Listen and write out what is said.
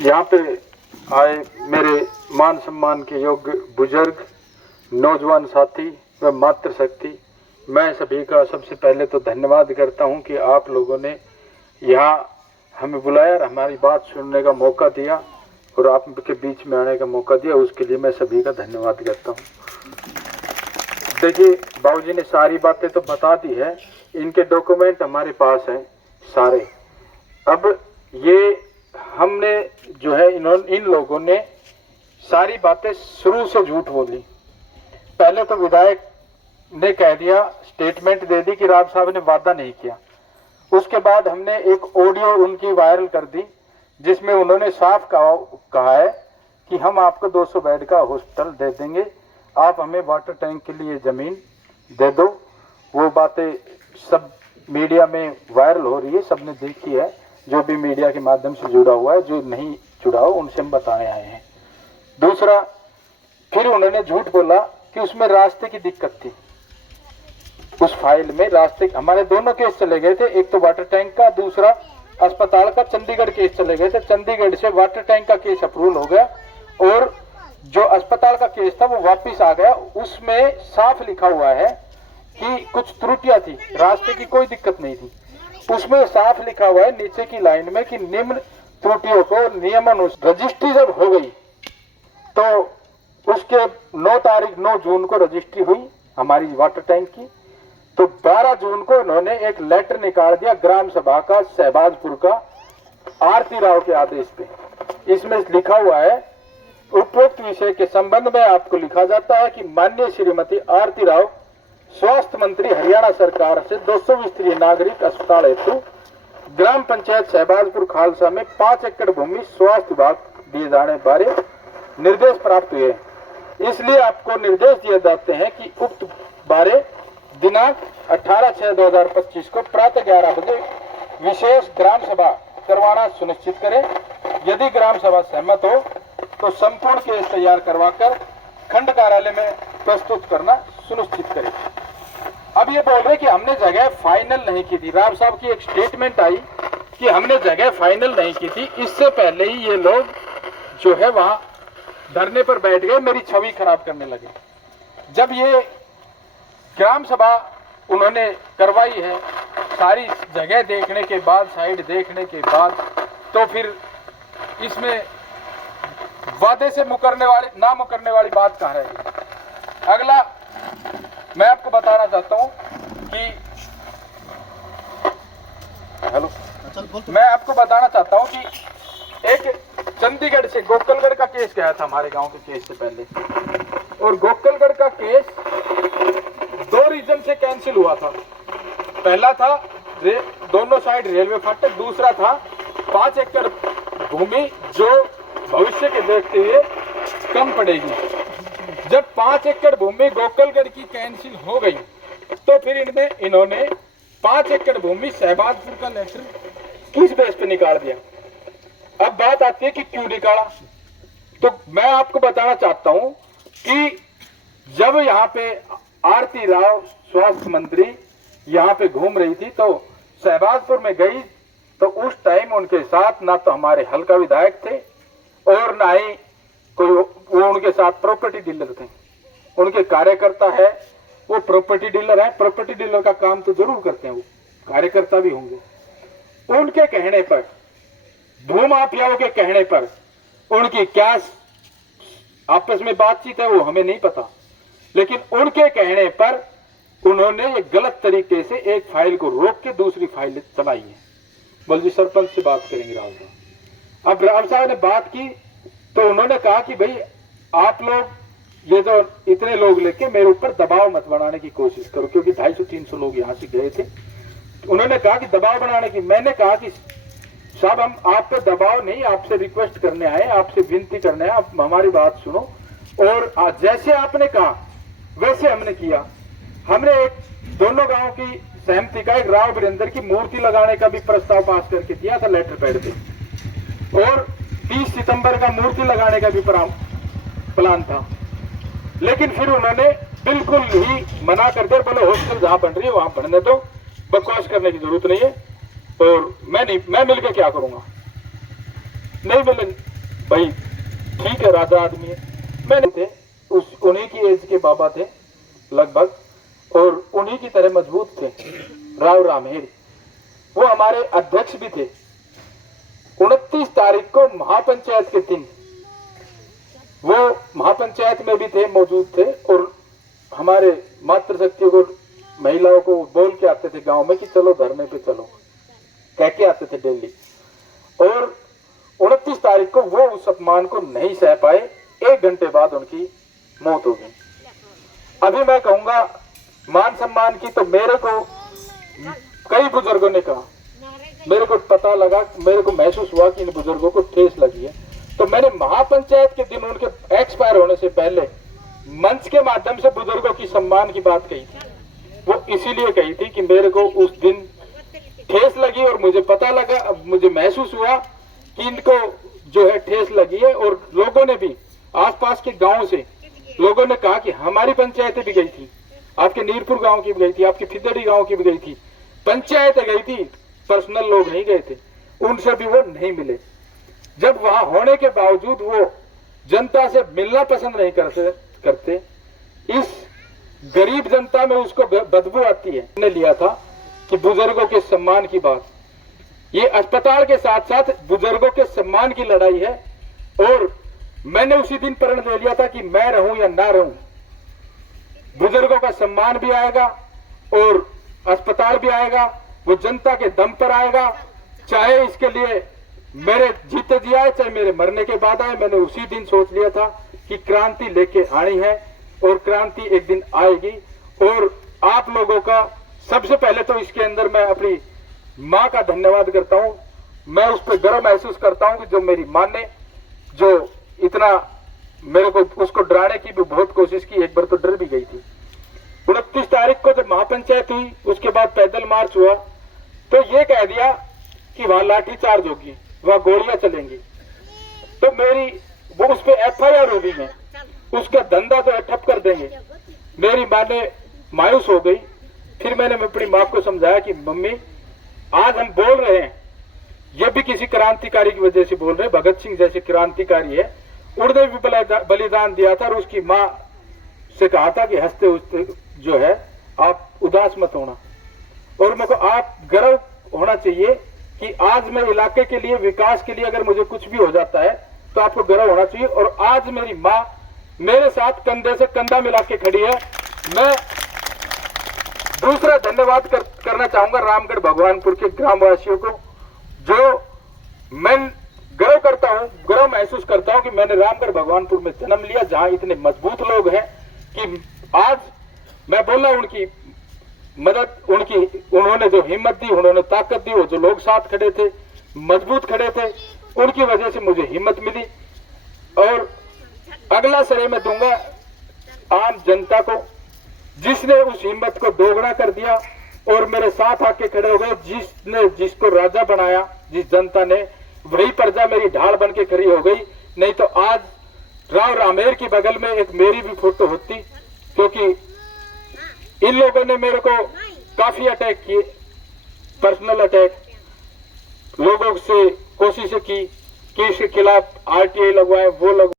यहाँ पे आए मेरे मान सम्मान के योग्य बुजुर्ग, नौजवान साथी व मातृशक्ति, मैं सभी का सबसे पहले तो धन्यवाद करता हूँ कि आप लोगों ने यहाँ हमें बुलाया और हमारी बात सुनने का मौका दिया और आपके बीच में आने का मौका दिया, उसके लिए मैं सभी का धन्यवाद करता हूँ। देखिए, बाबूजी ने सारी बातें तो बता दी है, इनके डॉक्यूमेंट हमारे पास हैं सारे। अब ये हमने जो है इन लोगों ने सारी बातें शुरू से झूठ बोली। पहले तो विधायक ने कह दिया, स्टेटमेंट दे दी कि राव साहब ने वादा नहीं किया। उसके बाद हमने एक ऑडियो उनकी वायरल कर दी जिसमें उन्होंने साफ कहा है कि हम आपको 200 बेड का हॉस्पिटल दे देंगे, आप हमें वाटर टैंक के लिए ज़मीन दे दो। वो बातें सब मीडिया में वायरल हो रही है, सबने देखी है। जो भी मीडिया के माध्यम से जुड़ा हुआ है, जो नहीं जुड़ा हो उनसे हम बताने आए हैं। दूसरा, फिर उन्होंने झूठ बोला कि उसमें रास्ते की दिक्कत थी। उस फाइल में रास्ते, हमारे दोनों केस चले गए थे, एक तो वाटर टैंक का, दूसरा अस्पताल का चंडीगढ़ केस चले गए थे। चंडीगढ़ से वाटर टैंक का केस अप्रूवल हो गया और जो अस्पताल का केस था वो वापस आ गया। उसमें साफ लिखा हुआ है कि कुछ त्रुटियां थी, रास्ते की कोई दिक्कत नहीं थी। उसमें साफ लिखा हुआ है नीचे की लाइन में कि निम्न त्रुटियों को नियमानुसार रजिस्ट्री जब हो गई तो उसके 9 जून को रजिस्ट्री हुई हमारी वाटर टैंक की। तो 12 जून को इन्होंने एक लेटर निकाल दिया ग्राम सभा का, शहबाजपुर का, आरती राव के आदेश पे। इसमें लिखा हुआ है, उपरोक्त विषय के संबंध में आपको लिखा जाता है कि माननीय श्रीमती आरती राव स्वास्थ्य मंत्री हरियाणा सरकार से 200 स्तरीय नागरिक अस्पताल हेतु ग्राम पंचायत शहबाजपुर खालसा में 5 एकड़ भूमि स्वास्थ्य विभाग दिए जाने बारे निर्देश प्राप्त हुए। इसलिए आपको निर्देश दिए जाते हैं कि उक्त बारे दिनांक 18/6/2025 को प्रातः 11 बजे विशेष ग्राम सभा करवाना सुनिश्चित करें। यदि ग्राम सभा सहमत हो तो संपूर्ण केस तैयार करवाकर खंड कार्यालय में प्रस्तुत करना सुनिश्चित करें। अब ये बोल रहे कि हमने जगह फाइनल नहीं की थी। राव साहब की एक स्टेटमेंट आई कि हमने जगह फाइनल नहीं की थी। इससे पहले ही ये लोग जो है वहां धरने पर बैठ गए, मेरी छवि खराब करने लगे। जब ये ग्राम सभा उन्होंने करवाई है, सारी जगह देखने के बाद, साइड देखने के बाद, तो फिर इसमें वादे से ना मुकरने वाली बात कहाँ रहेगी। अगला मैं आपको बताना चाहता हूं कि मैं आपको बताना चाहता हूं कि एक चंडीगढ़ से गोकलगढ़ का केस गया था हमारे गांव के केस से पहले, और गोकलगढ़ का केस 2 रीजन से कैंसिल हुआ था। पहला था दोनों साइड रेलवे फाटक, दूसरा था 5 एकड़ भूमि जो भविष्य के देखते हुए कम पड़ेगी। जब 5 एकड़ भूमि गोकलगढ़ की कैंसिल हो गई तो फिर इन्होंने 5 एकड़ भूमि शहबाजपुर का लेटर किस बेस पे निकाल दिया। अब बात आती है कि क्यों निकाला। तो मैं आपको बताना चाहता हूं कि जब यहाँ पे आरती राव स्वास्थ्य मंत्री यहाँ पे घूम रही थी तो शहबाजपुर में गई, तो उस टाइम उनके साथ ना तो हमारे हल्का विधायक थे और ना ही कोई वो उनके साथ प्रॉपर्टी डीलर थे। उनके कार्यकर्ता है, वो प्रॉपर्टी डीलर है। प्रॉपर्टी डीलर का काम तो जरूर करते हैं, वो कार्यकर्ता भी होंगे। उनके कहने पर, भूमाफियाओं के कहने पर उनकी क्या आपस में बातचीत है वो हमें नहीं पता, लेकिन उनके कहने पर उन्होंने ये गलत तरीके से एक फाइल को रोक के दूसरी फाइल चलाई है। बोल जी सरपंच से बात करेंगे राव साहब। अब राव साहब ने बात की तो उन्होंने कहा कि भाई आप लोग ये जो इतने लोग लेके मेरे ऊपर दबाव मत बनाने की कोशिश करो, क्योंकि 250-300 लोग यहाँ से गए थे। उन्होंने कहा कि दबाव बनाने की, मैंने कहा कि साहब हम आप पे दबाव नहीं, आपसे रिक्वेस्ट करने आए, आपसे विनती करने आए, आप हमारी बात सुनो। और जैसे आपने कहा वैसे हमने किया। हमने एक दोनों गांव की सहमति का एक राव वीरेंद्र की मूर्ति लगाने का भी प्रस्ताव पास करके दिया था लेटर पैड पे, और 30 सितंबर का मूर्ति लगाने का भी प्लान था। लेकिन फिर उन्होंने बिल्कुल ही मना कर दिया, बोले हॉस्टल जहां बन रही है वहां बनने दो, बकवास करने की जरूरत नहीं है। और मैं मिलकर क्या करूंगा। नहीं मिले भाई, ठीक है राजा आदमी है। मैंने थे उन्हीं की एज के बाबा थे लगभग, और उन्हीं की तरह मजबूत थे राव रामेर। वो हमारे अध्यक्ष भी थे। 29 तारीख को महापंचायत के दिन वो महापंचायत में भी थे, मौजूद थे, और हमारे मातृशक्ति को महिलाओं को बोल के आते थे गांव में कि चलो धरने पे चलो, कह के आते थे डेली। और 29 तारीख को वो उस अपमान को नहीं सह पाए, 1 घंटे बाद उनकी मौत हो गई। अभी मैं कहूंगा मान सम्मान की, तो मेरे को कई बुजुर्गों ने कहा, मेरे को पता लगा, मेरे को महसूस हुआ कि इन बुजुर्गों को ठेस लगी है। तो मैंने महापंचायत के दिन उनके एक्सपायर होने से पहले मंच के माध्यम से बुजुर्गों की सम्मान की बात कही थी। वो इसीलिए कही थी कि मेरे को उस दिन ठेस लगी और मुझे पता लगा, मुझे महसूस हुआ कि इनको जो है ठेस लगी है। और लोगों ने भी, आसपास के गांव से लोगों ने कहा कि हमारी पंचायतें भी गई थी, आपके नीरपुर गांव की भी गई थी, आपकी फिदड़ी गांव की भी गई थी, पंचायतें गई थी, पर्सनल लोग नहीं गए थे, उनसे भी वो नहीं मिले। जब वहां होने के बावजूद वो जनता से मिलना पसंद नहीं करते, इस गरीब जनता में उसको बदबू आती है। मैंने लिया था कि बुजुर्गों के सम्मान की बात, ये अस्पताल के साथ साथ बुजुर्गों के सम्मान की लड़ाई है। और मैंने उसी दिन प्रण ले लिया था कि मैं रहूं या ना रहूं, बुजुर्गों का सम्मान भी आएगा और अस्पताल भी आएगा, वो जनता के दम पर आएगा, चाहे इसके लिए मेरे जीते जी आए, चाहे मेरे मरने के बाद आए। मैंने उसी दिन सोच लिया था कि क्रांति लेके आनी है और क्रांति एक दिन आएगी। और आप लोगों का सबसे पहले तो इसके अंदर मैं अपनी माँ का धन्यवाद करता हूँ। मैं उस पर गर्व महसूस करता हूँ कि जो मेरी माँ ने जो इतना मेरे को, उसको डराने की भी बहुत कोशिश की, एक बार तो डर भी गई थी। 29 तारीख को जब महापंचायत हुई, उसके बाद पैदल मार्च हुआ, तो ये कह दिया कि वहां लाठीचार्ज होगी, वहां गोलियां चलेंगी। तो मेरी वो उस पर FIR हो गई है, उसका धंधा तो ठप कर देंगे। मेरी माँ ने मायूस हो गई। फिर मैंने अपनी माँ को समझाया कि मम्मी, आज हम बोल रहे हैं, ये भी किसी क्रांतिकारी की वजह से बोल रहे हैं। भगत सिंह जैसे क्रांतिकारी है, उन्होंने भी बलिदान दिया था, और उसकी माँ से कहा था कि हंसते हंसते जो है आप उदास मत होना। और मेरे को आप गर्व होना चाहिए कि आज मैं इलाके के लिए, विकास के लिए अगर मुझे कुछ भी हो जाता है तो आपको गर्व होना चाहिए। और आज मेरी माँ मेरे साथ कंधे से कंधा मिला के खड़ी है। मैं दूसरा धन्यवाद करना चाहूंगा रामगढ़ भगवानपुर के ग्रामवासियों को, जो मैं गर्व करता हूं, गर्व महसूस करता हूं कि मैंने रामगढ़ भगवानपुर में जन्म लिया, जहां इतने मजबूत लोग हैं कि आज मैं बोला उनकी मदद, उन्होंने जो हिम्मत दी, उन्होंने ताकत दी, वो जो लोग साथ खड़े थे, मजबूत खड़े थे, उनकी वजह से मुझे हिम्मत मिली। और अगला श्रेय मैं दूंगा आम जनता को, जिसने उस हिम्मत को दोगुना कर दिया और मेरे साथ आके खड़े हो गए। जिसको राजा बनाया, जिस जनता ने, वही प्रजा मेरी ढाल बन के खड़ी हो गई। नहीं तो आज राव रामेर की बगल में एक मेरी भी फोटो होती, क्योंकि इन लोगों ने मेरे को काफी अटैक किए, पर्सनल अटैक, लोगों से कोशिशें की कि इसके खिलाफ RTI लगवाएं, वो लगवाएं।